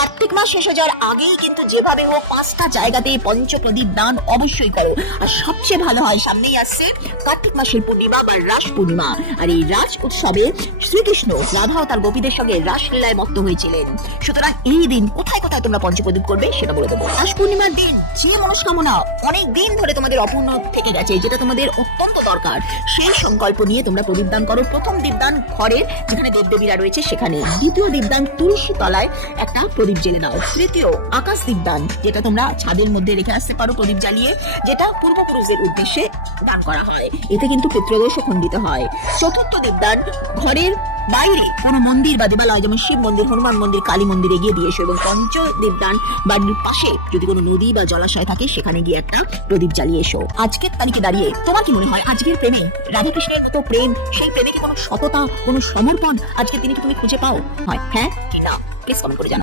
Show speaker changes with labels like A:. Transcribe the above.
A: কার্তিক মাস শেষ যাওয়ার আগেই কিন্তু যেভাবে হোক পাঁচটা জায়গাতে পঞ্চপ্রদীপ দান অবশ্যই করো। আর সবচেয়ে ভালো হয়, সামনেই আসছে কার্তিক মাসের পূর্ণিমা বা রাস পূর্ণিমা। আর এই রাস উৎসবে শ্রীকৃষ্ণ রাধা ও তার গোপীদের সঙ্গে রাসলীলায় মত্ত হয়েছিলেন। সুতরাং এই দিন কোথায় কোথায় তোমরা পঞ্চপ্রদীপ করবে সেটা বলে দেবো। রাস পূর্ণিমার দিন যে মনস্কামনা অনেক দিন ধরে তোমাদের অপূর্ণ থেকে গেছে, যেটা তোমাদের অত্যন্ত দরকার। সেই সংকল্প নিয়ে তোমরা প্রদীপ দান করো। প্রথম দীপদান ঘরের যেখানে দেবদেবীরা রয়েছে সেখানে। দ্বিতীয় দীপদান তুলসী তলায় একটা প্রদীপ জেলে দাও। তৃতীয়, আকাশ দীপদান যেটা তোমরা ছাদের মধ্যে রেখে আসতে পারো প্রদীপ জ্বালিয়ে, যেটা উদ্দেশ্যে দান করা হয়। এতে কিন্তু খণ্ডিত হয়। চতুর্থ ঘরের বাইরে মন্দির বা দেবালয়, যেমন শিব মন্দির, হনুমান মন্দির, কালী মন্দিরে গিয়ে দিয়ে এসো এবং পঞ্চ দীপদান বাড়ির পাশে যদি কোনো নদী বা জলাশয় থাকে, সেখানে গিয়ে একটা প্রদীপ জ্বালিয়ে এসো। আজকের তারিখে দাঁড়িয়ে তোমার কি মনে হয় আজকের প্রেমে রাধাকৃষ্ণের মতো প্রেম, সেই প্রেমে কি কোনো সততা, কোনো সমর্পণ আজকে তিনি কি তুমি খুঁজে পাও? হয় হ্যাঁ কি না প্লিজ কমেন্ট করে জানাও।